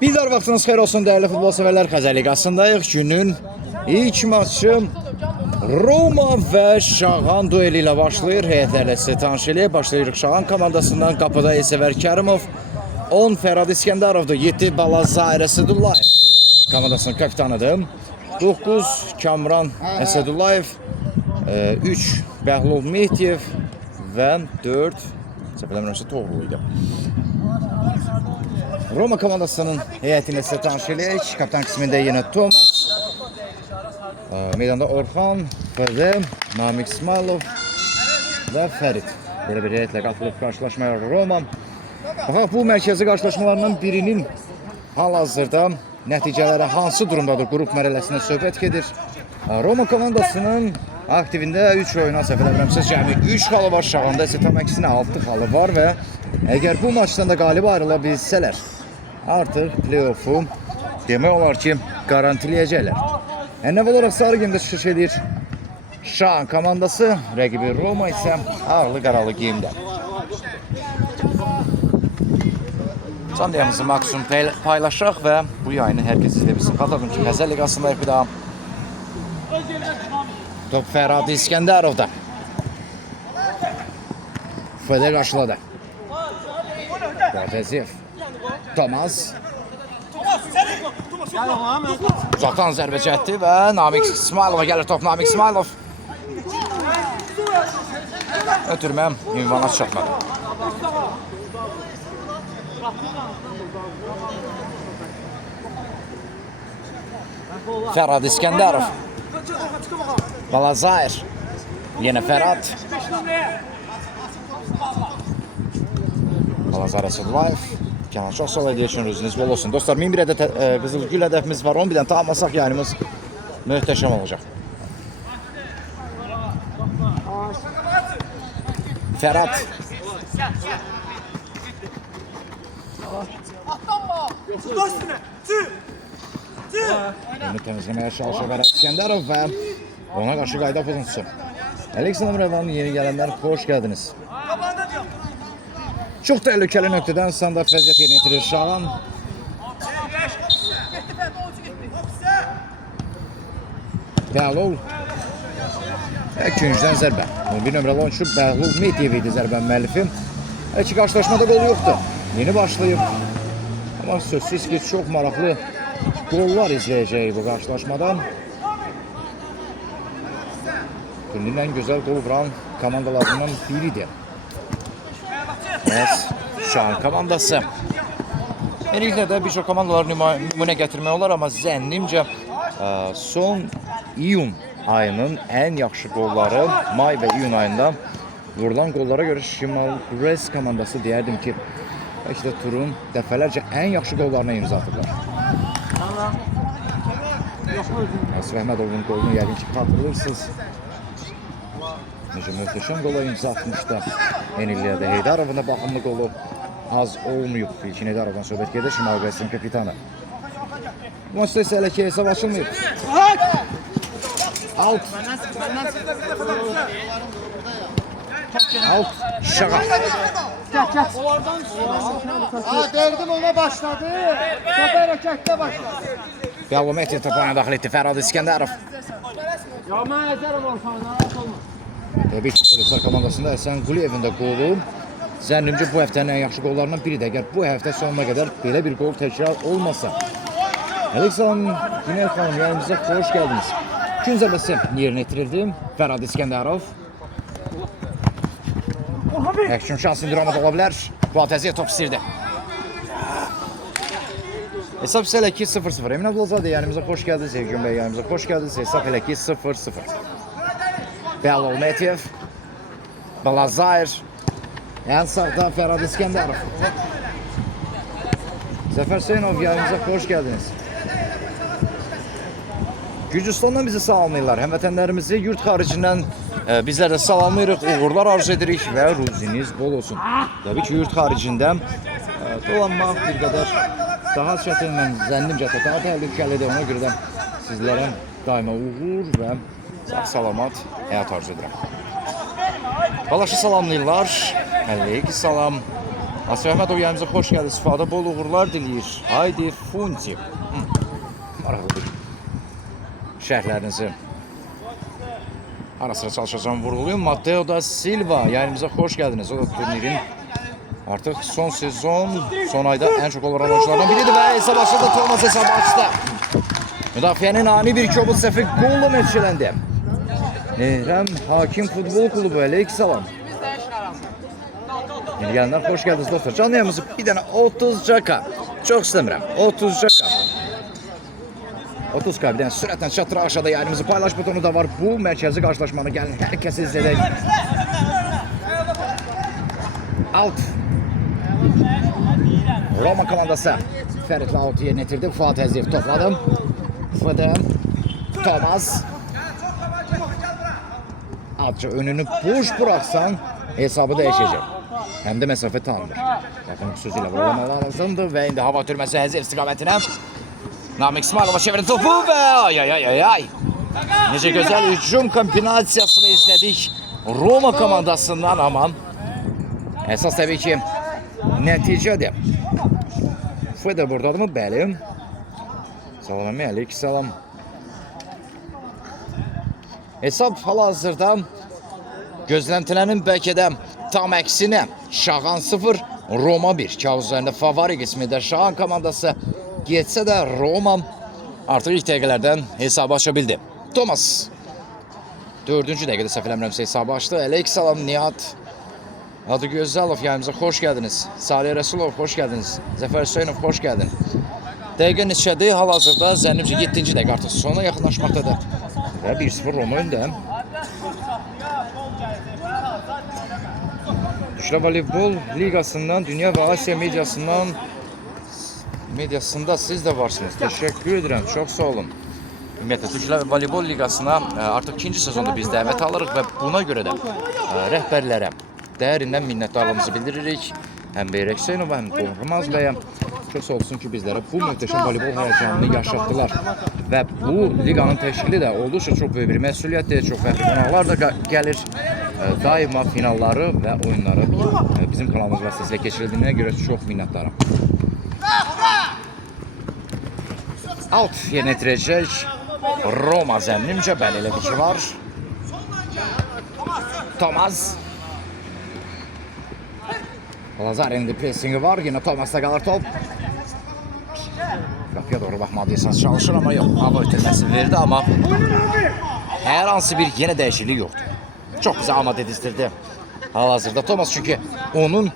Bir daha vaxtınız xeyir olsun değerli futbol severler. Xəzər Liqasındayıq. Günün ilk maçı Roma və Şağan dueli ilə başlayır. Heyətlərlə sizi tanış eləyək. Başlayırıq Şağan komandasından. Qapıda Esəvər Kərimov, 10 Fərad İskəndərovdur, 7 Balazair Əsədullayev komandasının kapitanıdır. 9 Kamran Əsədullayev, 3 Bəhlul Mehdiyev və 4 Səfələmirəmsə Toğrul idi. Roma komandasının heyətini sizə tanış eləyək. Kapitan qismində yenə Tomas, meydanda Orxan, Fədə, Namik İsmailov və Fərid. Belə bir heyətlə qatılıb qarşılaşmaya Roma. Baxaq, bu mərkəzi qarşılaşmalarından birinin hal-hazırda nəticələri hansı durumdadır? Qrup mərhələsində söhbət gedir. Roma komandasının aktivində 3 oyuna səfələmirəmsə cəmi 3 xalı var. Şağanda isə tam əksinə 6 xalı var və əgər bu maçdan da qalib ayrıla bilsələr, artıq play-offu demək olar ki, garantiləyəcəklər. Ənəv olaraq sarı geyimdə çıxış edir Şağan komandası, rəqibi Roma isə ağlı qaralı geyimdə. Canlıyamızı maksimum paylaşaq və bu yayını hər kəs izləbilsin. Xatırlayın ki, Xəzər Liqasındayıq bir daha. Top Fərad İskəndərovda. Fədə qarşıladı. Boğaziyev. Tomas. Uzaqdan zərbə çəkdi və Namik İsmailova gəlir top. Namik İsmailov. Ötürmə ünvana çatmadı. Fərad İskəndərov. Balazair. Yenə Fərad. Balazair Əsədullayev. Kənar çox sağ edəyəşin rüzünüz bol olsun. Dostlar, 1001 ədəd qızıl gül hədəfimiz var. 11-dən tamamlasaq yayınımız möhtəşəm olacaq. Fərad. Onu təmizləməyə çalışır Fərad İskəndərov və ona qarşı qayda pozuntusu. Aleksandr Revan'ın yeni gələnlər, xoş gəldiniz. Çox təhlükəli nöqtədən standart vəziyyət yerinə yetirir Şağan. Bəhlul. İkinciden zərbə. Bir nömrəli oyuncu Bəhlul Mehdiyev idi zərbən müəllifi. İki qarşılaşmada qolu yoxdur. Yeni başlayıb. Amma sözsüz ki, çox maraqlı qollar izləyəcəyik bu qarşılaşmadan. Turnirin ən gözəl qol vuran komandalarından biridir. Şağan komandası. Beləliklə də bir çox komandalar nümunə gətirmək olar, amma zənnimcə son iyun ayının ən yaxşı qolları may və iyun ayında vurulan qollara görə Şimal Qures komandası deyərdim ki, bəlkə də turun dəfələrcə ən yaxşı qollarına imza atıblar. Asif Əhmədovun qolunu yəqin ki, xatırlayırsınız. Necə möhtəşəm qola imza atmışdı. Enilliyə də Heydarovun da baxımlı qolu az olmayıb. İlkin Heydarovdan söhbət gedir, Şimal Quresin kapitanı. Bu maçda isə hələ ki hesab açılmayıb. Out. Out. Şağan. Derdim ona başladı. Top hərəkətdə başladı. Bəhlul Mehdiyev topuna daxil etdi Fərad İskəndərov. Ya mən əzərəm Orxanı, olmaz. Təbii ki, Polislər komandasında Həsən Quliyevin də qolu zənnimcə bu həftənin ən yaxşı qollarından biridir. Əgər bu həftə sonuna qədər belə bir qol təkrar olmasa. Aleksandr Günel xanım, yayınımıza xoş gəldiniz. Gün zərbəsi yerinə yetirildi. Fərad İskəndərov. Həkşun şans sindromu da ola bilər. Boğaziyev top istirdi. Hesab isə hələ ki 0-0. Emin Abdulazadə yayınımıza xoş gəldiniz. Sevgün bəy yayınımıza xoş gəldiniz. Hesab hələ ki 0-0. Bəhlul Mehdiyev. Balazair. Ən sağda Fərad İskəndərov. Zəfər Hüseynov yayınımıza xoş gəldiniz. Gürcüstandan bizi salamlayırlar. Həmvətənlərimizi yurt xaricindən bizlər də salamlayırıq, uğurlar arzu edirik və ruziniz bol olsun. Təbii ki, yurt xaricində dolanmaq bir qədər daha çətin, mən zənnimcə daha təhlükəlidir. Ona görə də sizlərə daima uğur və sağ-salamat həyat arzu edirəm. Balaşı salamlayırlar. Əleyki salam. Asif Əhmədov yayımıza xoş gəldiniz. İstifadə bol uğurlar diləyir. Haydi Funti. Maraqlıdır. Şərhlərinizi ara sıra çalışacağım vurğulayım. Mateo da Silva yayımıza xoş gəldiniz. O da turnirin artıq son sezon, son ayda ən çox olan oyunculardan biridir və hesab açıldı. Thomas hesabı açdı. Müdafiənin ani bir kobud səhvi qolla nəticələndi. Nehrəm Hakim Futbol Klubu əleyhissalam. Yeni gelenler hoş geldiniz dostlar. Canlı yayımızı bir tane 30 caka. Çok istemiyorum. 30 caka. 30 bir tane sürətlə çatır aşağıda yayınımızı paylaş butonu da var. Bu mərkəzi qarşılaşmanı gəlin hər kəs izləyək. Out. Roma komandası Ferit'le out'u yerine getirdi. Fuat Əziyev topladım. Fıdım. Thomas. Azca önünü boş bıraksan hesabı değişecek. Hem de mesafe tanınır. Bakın xüsusilə vurulmalar lazımdır və indi hava türməsi Əziyev istiqamətinə. Namik İsmailova çevirdi topu və ay. Necə gözəl hücum kombinasiyasını izlədik Roma komandasından, amma əsas təbii ki nəticədir. Fıdır buradadır mı? Bəli. Salam əleyhissalam. Hesab hal-hazırda gözləntilərin bəlkə də tam əksinə Şahan 0, Roma 1. Kağız üzərində favori qismində Şahan komandası getsə də Roma artıq ilk dəqiqələrdən hesabı aça bildi. Thomas 4-cü dəqiqədə səhv eləmirəmsə hesabı açdı. Əleyhissalam Nihat Adı Gözəlov yayımıza xoş gəldiniz. Salih Rəsulov xoş gəldiniz. Zəfər Hüseynov xoş gəldin. Dəqiqə neçədir? Hal-hazırda zənnimcə 7-ci dəqiqə artıq sona yaxınlaşmaqdadır. Və 1-0 Roma öndə. Düşlə Voleybol Liqasından, Dünya və Asiya mediasında siz də varsınız. Təşəkkür edirəm, çox sağ olun. Ümumiyyətlə, Düşlə Voleybol Liqasına artıq 2-ci sezonda biz dəvət alırıq və buna görə də rəhbərlərə dərindən minnətdarlığımızı bildiririk. Həm Beyrək Hüseynova, həm Qorxmaz bəyə çox sağ olsun ki, bizlərə bu möhtəşəm voleybol həyəcanını yaşatdılar. Və bu liqanın təşkili də olduqca çox böyük bir məsuliyyətdir. Çox fərqli qonaqlar da gəlir. Daima finalları və oyunları bizim kanalımız vasitəsilə keçirildiyinə görə çox minnətdaram. Out yerinə itirəcək Roma zənnimcə, bəli elə bir ki var. Thomas. Lazarin de pressingi var. Yine Thomas'ta kalır top. Kapıya doğru bakmadıysanız çalışır ama yok. Hava ötürmesi verdi ama her hansı bir yine değişikliği yoktu. Çok güzel ama dedizdirdi. Hal-hazırda Thomas çünkü onun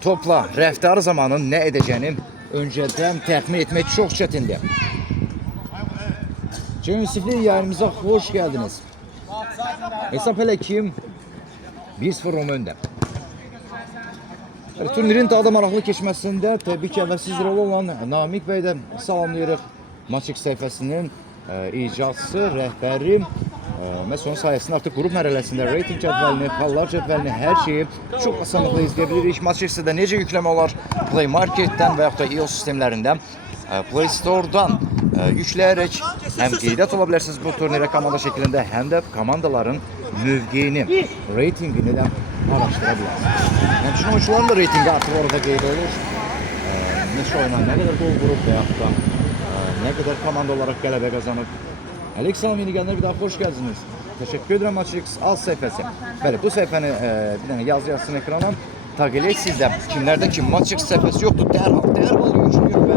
topla rəftarı zamanı ne edeceğini önceden təxmin etmek çok çetindi. Cem Yusifli yayınımıza hoş geldiniz. Hesap hele kim? 1-0 Roma öndə. Turnirin daha da maraqlı keçməsində təbii ki, əvvəlsiz rol olan Namik bəy də salamlayırıq. Maçik səhifəsinin icadçısı, rəhbəri. Məhz onun sayəsində artıq qrup mərhələsində reyting cədvəlini, xallar cədvəlini, hər şeyi çox asanlıqla izləyə bilirik. Maçikdə necə yükləmə olar? Play Marketdən və yaxud da iOS sistemlərindən, Play Store'dan yükləyərək həm qeydiyyat ola bilərsiniz bu turnirə komanda şəklində, həm də komandaların mövqeyini, reytingini də araşdıra bilərsiniz. Həmçinin oyuncuların da reytingi artıq orada qeyd olur. Neçə oyuna, nə qədər gol vurub və yaxud da nə qədər komanda olaraq qələbə qazanıb. Əleyhissalam, yeni gələnlər bir daha xoş gəldiniz. Təşəkkür edirəm Maçix alt səhifəsi. Bəli, bu səhifəni bir dənə yazsın ekrana. Taqil sizdə kimlərdən ki Maçix səhifəsi yoxdur, dərhal yükləyir və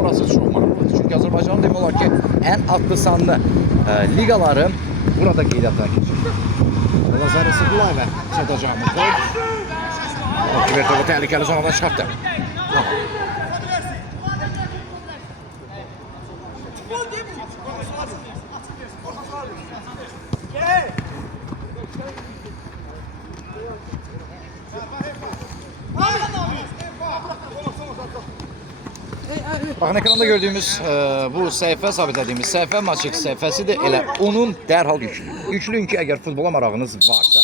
orası çox maraqlıdır. Çünki Azərbaycanın demək olar ki, ən adlı sanlı liqaları burada qeydiyyatdan keçir. Lazar Sıqılay və çatacağımız top. Kibertovu təhlükəli zonadan çıxartdı. Bakın ekranda gördüğümüz bu səhifə, sabitlədiyimiz səhifə Maçik səhifəsidir. Elə onun dərhal yüklüyün. Yüklüyün ki, əgər futbola marağınız varsa,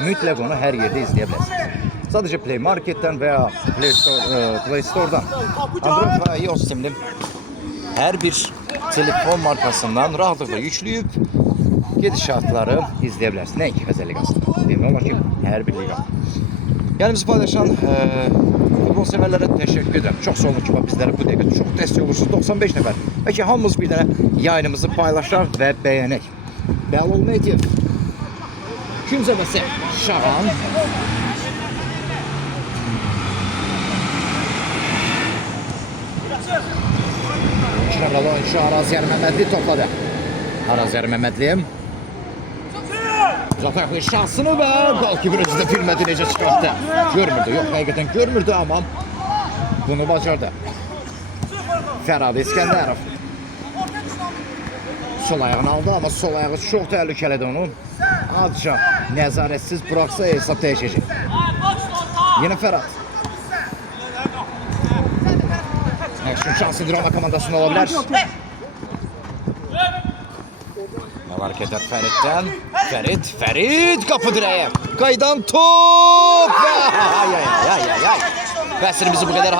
mütləq onu hər yerdə izləyə bilərsiniz. Sadəcə Play Marketdən və ya Play Store'dan, Android və iOS sistemli hər bir telefon markasından rahatlıqla yükləyib gedişatları izləyə bilərsiniz. Nəinki Xəzər liqasında. Demək olar ki, hər bir liqa. Yəni bizi paylaşan futbol sevərlərə təşəkkür edirəm. Çox sağ olun ki, bizlərə bu dəqiqə çox dəstək olursunuz. 95 nəfər. Bəlkə hamımız bir dənə yayınımızı paylaşar və bəyənək. Bəlol Mediyev. Küncəbəsi Şahan. Şəvralı oyuncu Araziyar Məmmədli topladı. Araziyar Məmmədli. Uzataqlı şansını və qalkibir özü də bilmədi necə çıxartdı. Görmürdü, yox həqiqətən görmürdü amma bunu bacardı. Fərad İskəndərov. Sol ayağını aldı amma sol ayağı çox təhlükəlidir onun. Azca nəzarətsiz buraxsa hesab dəyişəcək. Yine Fərad. Şun şansı Roma komandasında olabilir. Hareketler Ferit'ten. Ferit kapı direğe. Kaydan top. Bəsir bizi bu kadar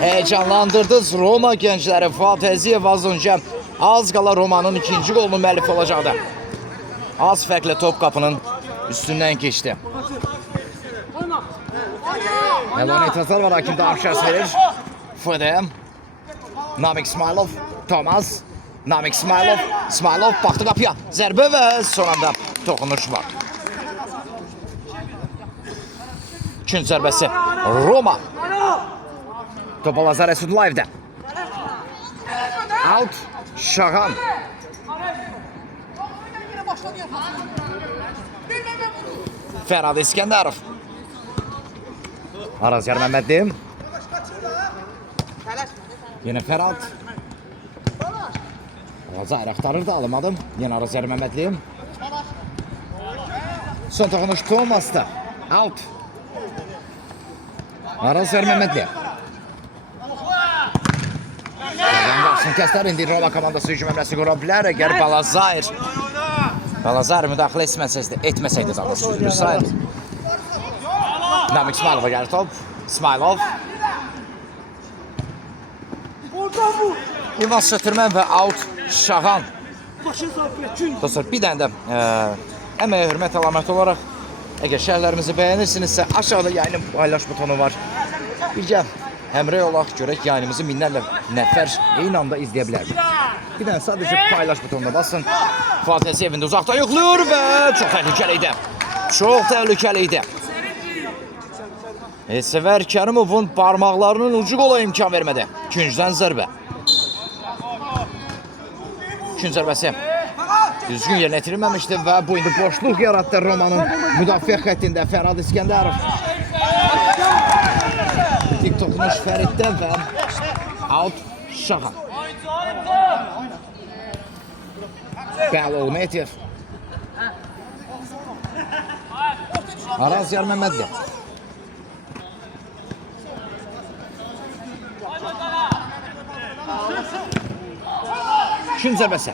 heyecanlandırdınız. Roma gençleri Fuat Əziyev az önce az qala Roma'nın ikinci golunun müəllifi olacaktı. Az fərqlə top kapının üstünden geçti. Elon etirazlar var, hakim daha şans verir. Fıdı. Namik İsmailov. Thomas. Namik İsmailov. İsmailov baktı kapıya. Zərbə ve son anda dokunuş var. Üçüncü zərbəsi Roma. Topa Lazar Əsudlayev'də. Out. Şahan. Fərad İskəndərov. Araziyar Məmmədli. Yine Fərad. Zahir aktarırdı, alamadım. Yine Araziyar Məmmədli. Son toxunuş Thomas'da. Out. Araziyar Məmmədli. Qarşısını kəslər. İndi Roma komandası hücum əmrəsi qura bilər. Əgər Balazar müdaxilə etməsəydi daha doğrusu düzgün. Namik İsmailova gəlir top. İsmailov. İvan Şötürmən və out Şahan. Dostlar, bir dənə də əməyə hörmət əlaməti olaraq əgər şərhlərimizi bəyənirsinizsə aşağıda yayının paylaş butonu var. Birgə həmrəy olaq, görək yayınımızı minlərlə nəfər eyni anda izləyə bilər. Bir dənə sadəcə paylaş butonuna basın. Fuat Əziyevin də uzaqdan yoxluyor və çox təhlükəli idi. Çox təhlükəli idi. Sevər Kərimovun parmaqlarının ucu qola imkan vermədi. İkinciden zərbə. İkinci zərbəsi düzgün yerinə yetirilməmişdi və bu indi boşluq yarattı Roma'nın müdafiə xəttində. Fərad İskəndərov. Dik toxunuş Fəriddən və out Şahan. Bəlol Mediyev. Araziyar Məmmədli. Üçüncü zərbəsi.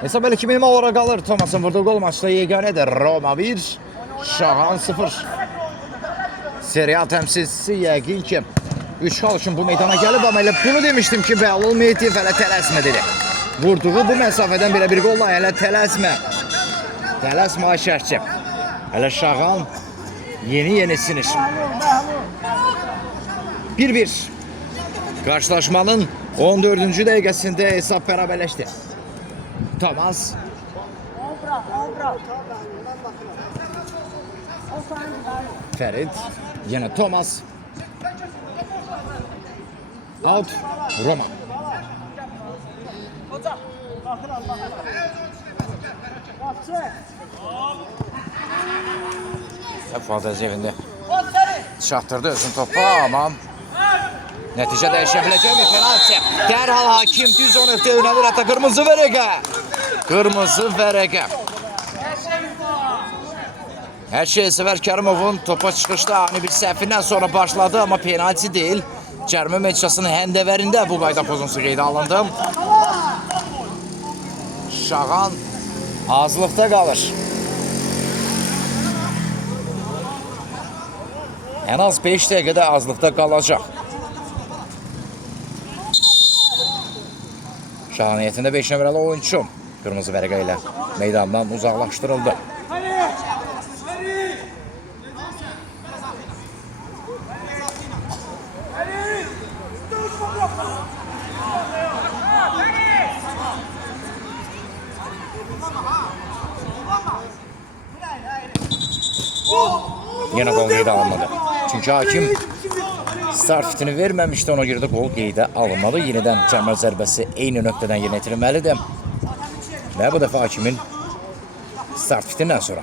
Hesab elə 2020 olaraq qalır. Thomas'ın vurduğu gol maçda yeganədir. Roma 1, Şahan 0. Serie A təmsilçisi yəqin ki 3 xal üçün bu meydana gəlib, amma elə bunu demişdim ki, Bəlol Mediyev hələ tələsmə dedi. Vurduğu bu məsafədən belə bir qolla hələ tələsmə. Tələsmə Ayşərçi. Hələ Şahan yeni sinir. 1-1. Qarşılaşmanın 14-cü dəqiqəsində hesab bərabərləşdi. Thomas. Ferit. Yine Thomas. Out. Roma. Fuat Əziyev'ində çatdırdı özün topa, amma nəticə dəyişə biləcək mi? Penalti. Dərhal hakim düz 10-də yönəlir, hətta qırmızı vərəqə. Qırmızı vərəqə. Hər şey Sevər Kərimovun topa çıxışda ani bir səhvindən sonra başladı, amma penalti deyil. Cərimə məhkəməsinin həndəvərində bu qayda pozuntusu qeydə alındı. Şahan azlıqda qalır. Ən az 5 dəqiqədə azlıqda qalacaq. Şahan heyətində 5 nömrəli oyunçu qırmızı vərəqə ilə meydandan uzaqlaşdırıldı. Yine gol qeydə alınmadı. Çünki hakim start fitini verməmişdi, ona görə də gol qeydə alınmadı. Yenidən cəmər zərbəsi eyni nöqtədən yerinə yetirilməlidir. Və bu dəfə hakimin start fitindən sonra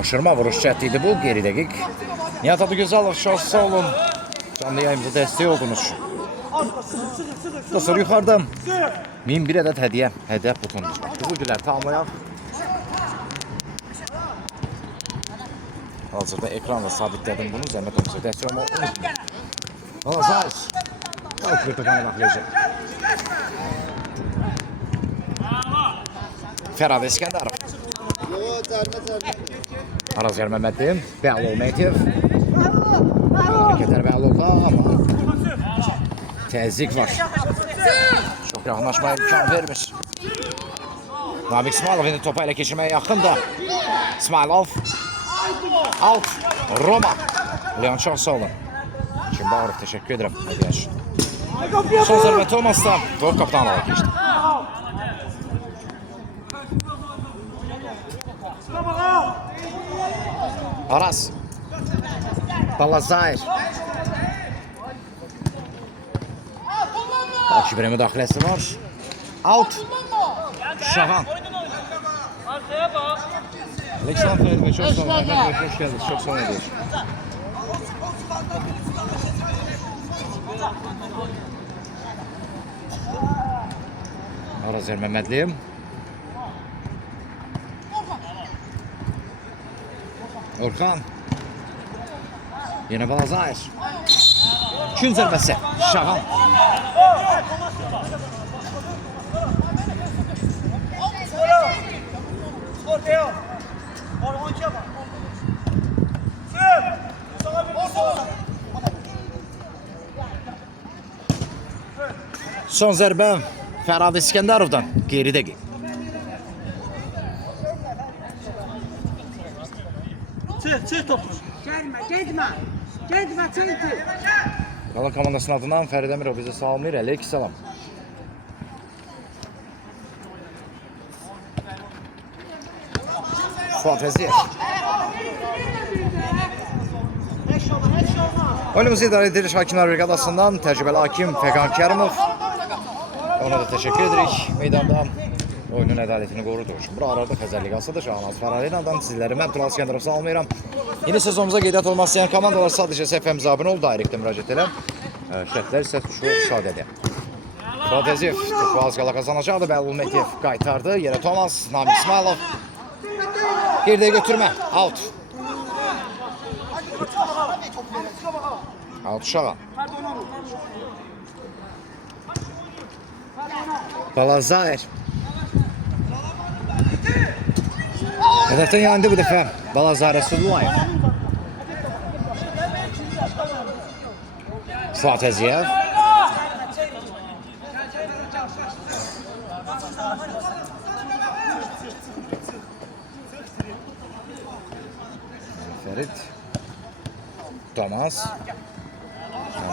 aşırma vuruş cəhdi idi bu, geri dəqiq. Nihat Adıgözalov, çox sağ olun. Canlı yayımıza dəstək oldunuz. Dostlar, yuxarıdan 1001 ədəd hədiyyə butonumuz var. Bu gülər tamamlayaq. Hazırda ekranla sabitlədim bunu. Zəhmət olmasa dəstək olmağı unutmayın. Alazar. Qalq bir topanı baxlayacaq. Fərad İskəndərov. Araz Gəlməmədli. Bəhlul Mehdiyev. Hərəkətlər Bəhlulda, amma təzyiq var. Çox yaxınlaşmaya imkan vermir. Namik İsmailov indi topa ilə keçirməyə yaxındır. İsmailov. Alt. Roma. Leon, çox sağ olun. Kim Bağırov, təşəkkür edirəm. Son zərbə Thomas'da. Top kapitanlığa keçdi. Aras. Balazair. Takibine müdaxiləsi var. Out. Şahan. Aleksandr Feyr Bey, çok sağ olun. Hoş geldiniz. Çok sağ olun. Arazer Mehmetli. Orkan. Yine Balazair. Kün zərbəsi. Şahan. Son zərbə Fərad İskəndərovdan geri dəqiq. Çıx top. Getmə, çəkil. Qalan komandasının adından Fərid Əmirov bizə salamlayır. Aleykissalam. Fuat Vəzir. Oyunumuzu idarə edilir Hakimlər Briqadasından təcrübəli hakim Fəqan Kərimov. Ona da təşəkkür edirik. Meydanda oyunun ədalətini qorudur. Bura arada Xəzərliqasıdır. Şahanaz Faralina'dan sizləri mən Tural İskəndərov salamlayıram. Yeni sezonumuza qeydiyyat olmaq istəyən komandalar sadəcə səhifəmizə abunə ol, direktə müraciət elə. Şərtlər isə çox sadədir. Fuat Vəzir topu az qala qazanacaqdı. Bəhlul Mehdiyev qaytardı. Yerə Thomas, Namik İsmailov. Geridə götürmə. Out. Out Şahan. Balazair. Hədəfdən yanında bu dəfə Balazair Rəsullayev. Fuat Əziyev. Ferit. Thomas.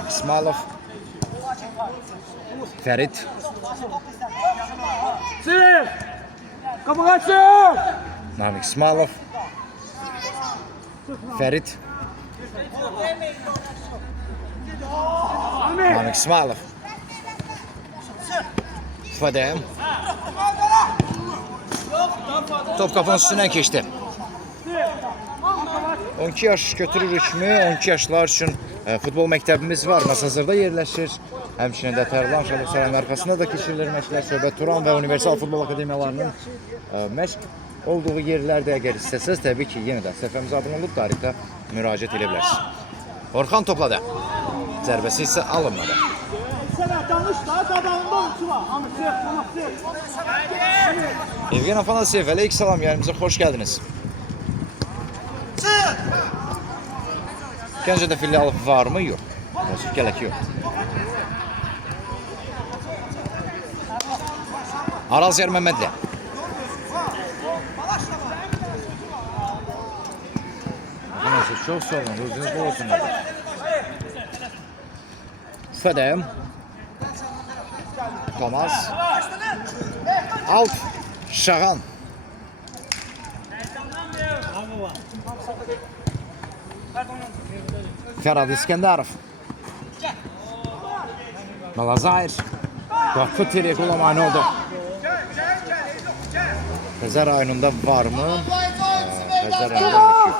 İsmailov. Ferit. Çıx! Qabağa çıx! Namik İsmailov. Ferit. Namik İsmailov. Fadem. Top kapının üstündən keçdi. 12 yaş götürürükmü? 12 yaşlar üçün futbol məktəbimiz var. Masazırda yerləşir. Həmçinin də Tərlan Şadovsaray arxasında da keçirilir məşqlər. Söhbət Turan və Universal Futbol Akademiyalarının məşq olduğu yerlərdə əgər istəsəz, təbii ki, yenə də səhifəmizə abunə olub tarixdə müraciət edə bilərsiniz. Orxan topladı. Zərbəsi isə alınmadı. Sənə danışda, qabağında oyunçu var. Hamı çıx. Evgen Afanasyev, aleykümselam, yayınımıza xoş gəldiniz. Gəncədə filialı varmı? Yox. Gələk yox. Araz Erməmmədli. Neyse, çok sağ olun. Özünüz bol olsun. Fedem. Thomas. Out. Şahan. Ferhat İskenderov. Malazayr. Vakfı Terek olamayın oldu. Xəzər ayınında var mı? Xəzər ayında yok.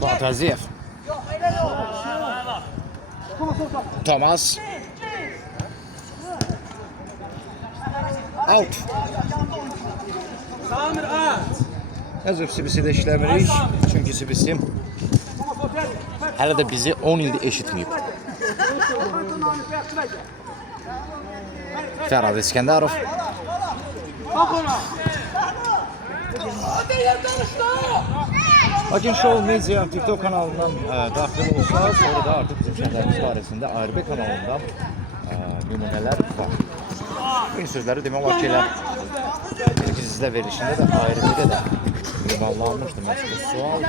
Fataziyev. Thomas. Out. Yazıq Sibisi də işləmirik. Çünki Sibisi hələ də bizi 10 ildir eşitməyib. Ferhat İskenderov. Lakin Show Media TikTok kanalından daxil olsa, sonra da artıq bizim şəhərlərimiz barəsində ARB kanalında nümunələr var. Bu sözləri demək olar ki, elə ilk sizlə verilişində də ARB-də də ünvanlanmışdı məhsul sual.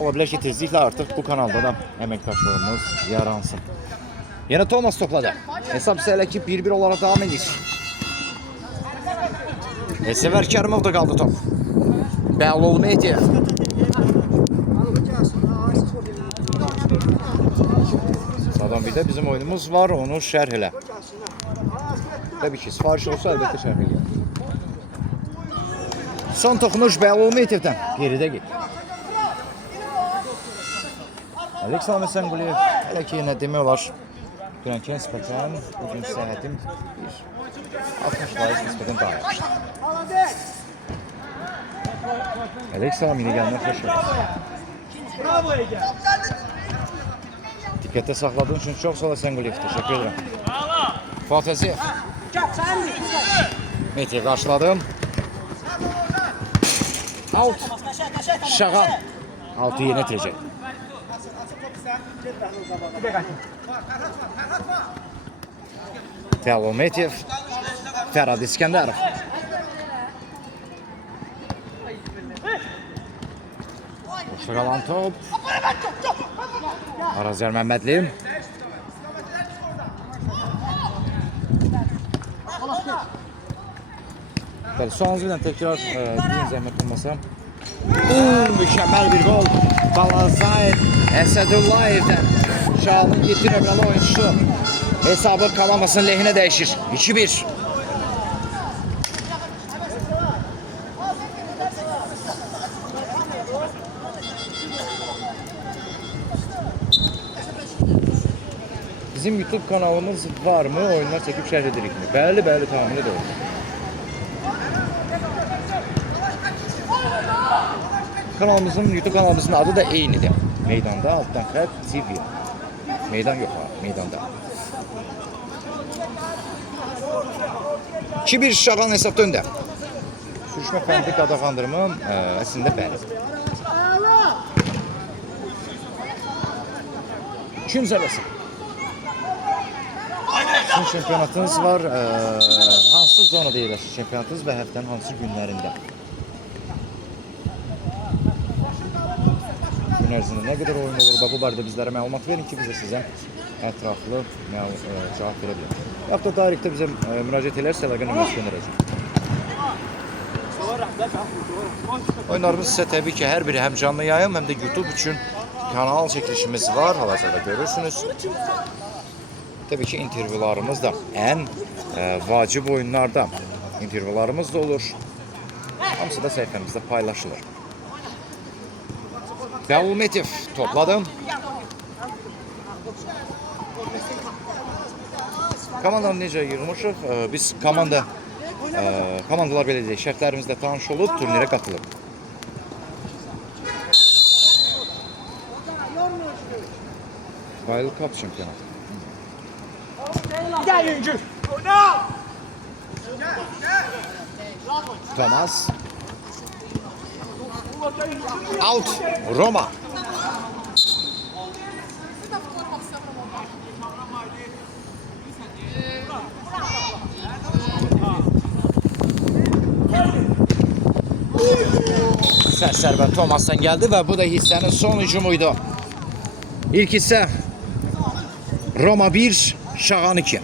Ola bilər ki, tezliklə artıq bu kanalda da əməkdaşlığımız yaransın. Yenə Thomas topladı. Hesab isə elə ki 1-1 olaraq davam edir. Səvər Kərimov da qaldı top. Bəlol Mehdiyev. Sadan bir də bizim oyunumuz var, onu şərh elə. Təbii ki, sifariş olsa əlbəttə şərh eləyəm. Son toxunuş Bəlol Mehdiyevdən. Geridə get. Aleksandr Senguliyev, hələ ki, yenə demək olar. Dünənki nisbətən, bugün səhətim 60% nisbətən daha yaxşıdır. Aleksandr yeni gəlmək xoş gəldiniz. Bravo Ege. Diqqətdə saxladığın üçün çox sağ ol Senguliyev. Təşəkkür edirəm. Fataziyev. Mehdiyev qarşıladım. Out. Şahan. Altı yenə itirəcək. Bəlol Mehdiyev. Ferhat İskenderov. Qalan top. Araz Erməmmədli. Bəli, sonuncu ilə təkrar deyin zəhmət olmasa. Mükəmməl bir gol. Balazayr Əsədullayevdən. Şalın 7 nömrəli oyuncusu. Hesabı komandanın lehinə dəyişir. 2-1. Bizim YouTube kanalımız var mı? Oyunlar çekip şərh edirik mi? Bəli, tahmin ediyorum. YouTube kanalımızın adı da eynidir. Meydanda altdan xətt TV. Meydan yox ha, meydanda. 2-1 Şahan hesabda öndə. Sürüşmə fəndi qadağandırma əslində bəli. Kim zərbəsi? Sizin şempionatınız var. Hansı zonada yerləşir şempionatınız və həftənin hansı günlərində? Gün ərzində nə qədər oyun olur? Bu barədə bizlərə məlumat verin ki, biz də sizə ətraflı cavab verə bilərik. Yaxud da direktdə bizə müraciət edərsə, əlaqə nömrəsi göndərəcək. Oyunlarımız isə təbii ki, hər biri həm canlı yayım, həm də YouTube üçün kanal çəkilişimiz var. Hal-hazırda görürsünüz. Təbii ki, intervyularımız da ən vacib oyunlarda intervyularımız da olur. Hamısı da səhifəmizdə paylaşılır. Bəlol Mehdiyev topladım. Komandanı necə yığmışıq? Biz komandalar belə deyək, şərtlərimizlə tanış olub, turnirə qatılıb. Wild Cup çempionatı. Bir daha yüngül. Thomas. Out. Roma. Sərt zərbə Thomas'tan gəldi və bu da hissənin son hücumuydu. İlk hissə Roma 1, Şağan 2.